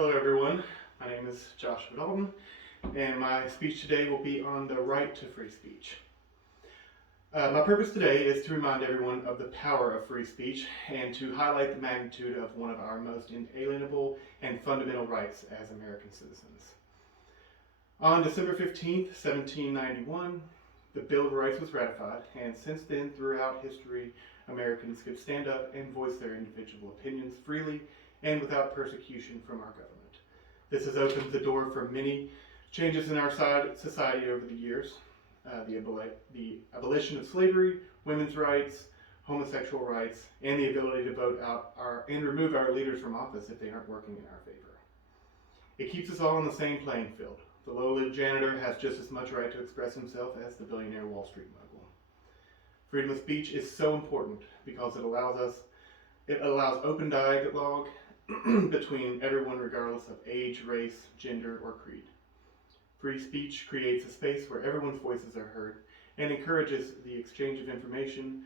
Hello everyone, my name is Joshua Dalton, and my speech today will be on the right to free speech. My purpose today is to remind everyone of the power of free speech and to highlight the magnitude of one of our most inalienable and fundamental rights as American citizens. On December 15th, 1791, the Bill of Rights was ratified, and since then, throughout history, Americans could stand up and voice their individual opinions freely and without persecution from our government. This has opened the door for many changes in our society over the years. The abolition of slavery, women's rights, homosexual rights, and the ability to vote out and remove our leaders from office if they aren't working in our favor. It keeps us all on the same playing field. The lowly janitor has just as much right to express himself as the billionaire Wall Street mogul. Freedom of speech is so important because it allows open dialogue between everyone regardless of age, race, gender, or creed. Free speech creates a space where everyone's voices are heard and encourages the exchange of information,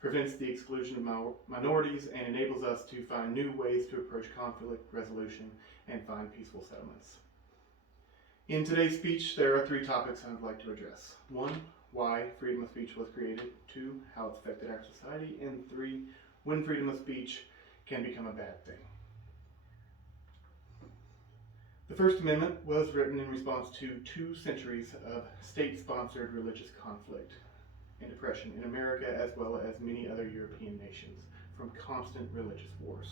prevents the exclusion of minorities, and enables us to find new ways to approach conflict resolution and find peaceful settlements. In today's speech, there are 3 topics I would like to address. 1, why freedom of speech was created. 2, how it's affected our society. And 3, when freedom of speech can become a bad thing. The First Amendment was written in response to 2 centuries of state-sponsored religious conflict and oppression in America as well as many other European nations from constant religious wars.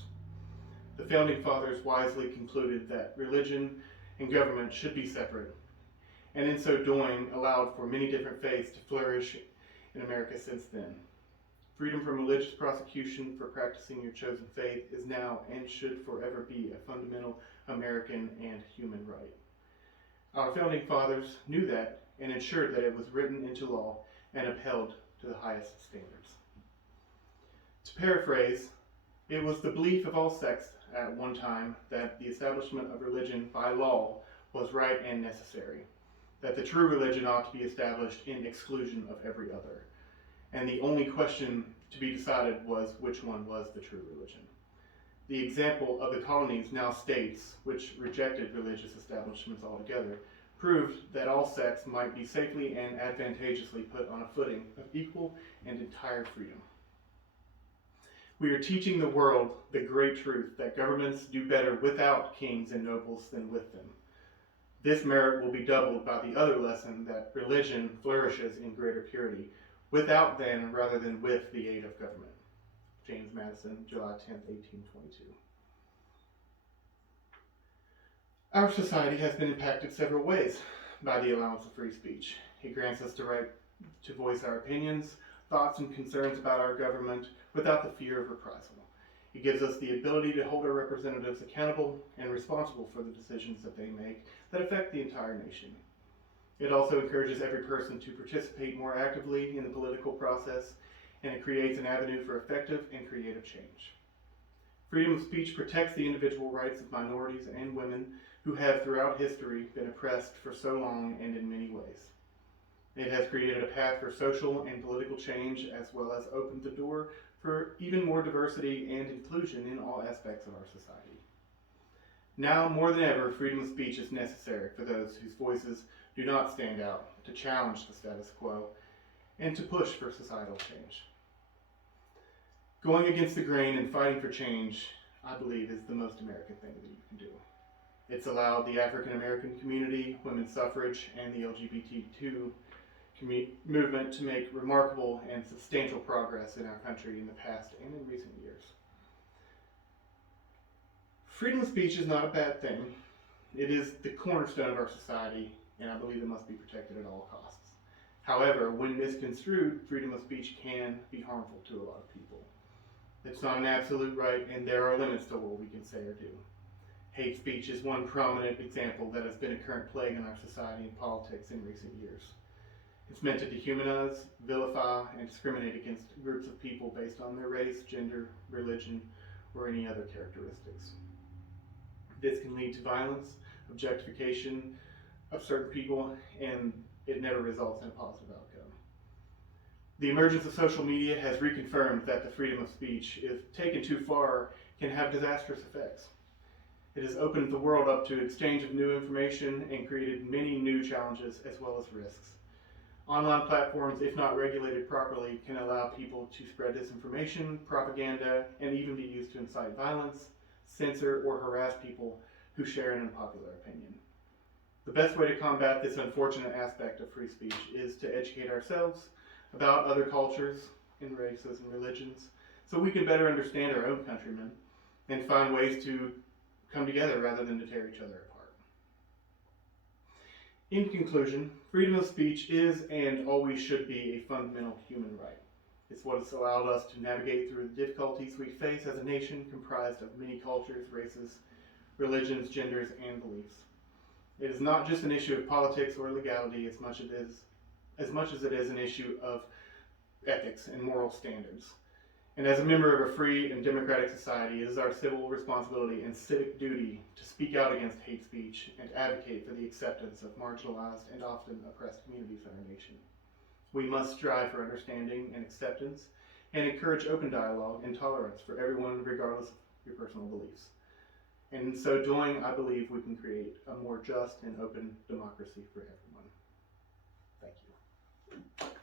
The Founding Fathers wisely concluded that religion and government should be separate, and in so doing allowed for many different faiths to flourish in America since then. Freedom from religious prosecution for practicing your chosen faith is now and should forever be a fundamental American and human right. Our Founding Fathers knew that and ensured that it was written into law and upheld to the highest standards. To paraphrase, it was the belief of all sects at one time that the establishment of religion by law was right and necessary, that the true religion ought to be established in exclusion of every other, and the only question to be decided was which one was the true religion. The example of the colonies, now states, which rejected religious establishments altogether, proved that all sects might be safely and advantageously put on a footing of equal and entire freedom. We are teaching the world the great truth that governments do better without kings and nobles than with them. This merit will be doubled by the other lesson that religion flourishes in greater purity, without them rather than with the aid of government. James Madison, July 10th, 1822. Our society has been impacted several ways by the allowance of free speech. It grants us the right to voice our opinions, thoughts, and concerns about our government without the fear of reprisal. It gives us the ability to hold our representatives accountable and responsible for the decisions that they make that affect the entire nation. It also encourages every person to participate more actively in the political process, and it creates an avenue for effective and creative change. Freedom of speech protects the individual rights of minorities and women who have throughout history been oppressed for so long and in many ways. It has created a path for social and political change as well as opened the door for even more diversity and inclusion in all aspects of our society. Now more than ever, freedom of speech is necessary for those whose voices do not stand out, to challenge the status quo, and to push for societal change. Going against the grain and fighting for change, I believe, is the most American thing that you can do. It's allowed the African American community, women's suffrage, and the LGBTQ movement to make remarkable and substantial progress in our country in the past and in recent years. Freedom of speech is not a bad thing. It is the cornerstone of our society, and I believe it must be protected at all costs. However, when misconstrued, freedom of speech can be harmful to a lot of people. It's not an absolute right, and there are limits to what we can say or do. Hate speech is one prominent example that has been a current plague in our society and politics in recent years. It's meant to dehumanize, vilify, and discriminate against groups of people based on their race, gender, religion, or any other characteristics. This can lead to violence, objectification of certain people, and it never results in a positive outcome. The emergence of social media has reconfirmed that the freedom of speech, if taken too far, can have disastrous effects. It has opened the world up to exchange of new information and created many new challenges as well as risks. Online platforms, if not regulated properly, can allow people to spread disinformation, propaganda, and even be used to incite violence, censor, or harass people who share an unpopular opinion. The best way to combat this unfortunate aspect of free speech is to educate ourselves about other cultures and races and religions so we can better understand our own countrymen and find ways to come together rather than to tear each other apart. In conclusion, freedom of speech is and always should be a fundamental human right. It's what has allowed us to navigate through the difficulties we face as a nation comprised of many cultures, races, religions, genders, and beliefs. It is not just an issue of politics or legality as much as it is an issue of ethics and moral standards. And as a member of a free and democratic society, it is our civil responsibility and civic duty to speak out against hate speech and advocate for the acceptance of marginalized and often oppressed communities in our nation. We must strive for understanding and acceptance and encourage open dialogue and tolerance for everyone regardless of your personal beliefs. And in so doing, I believe we can create a more just and open democracy for everyone. Thank you.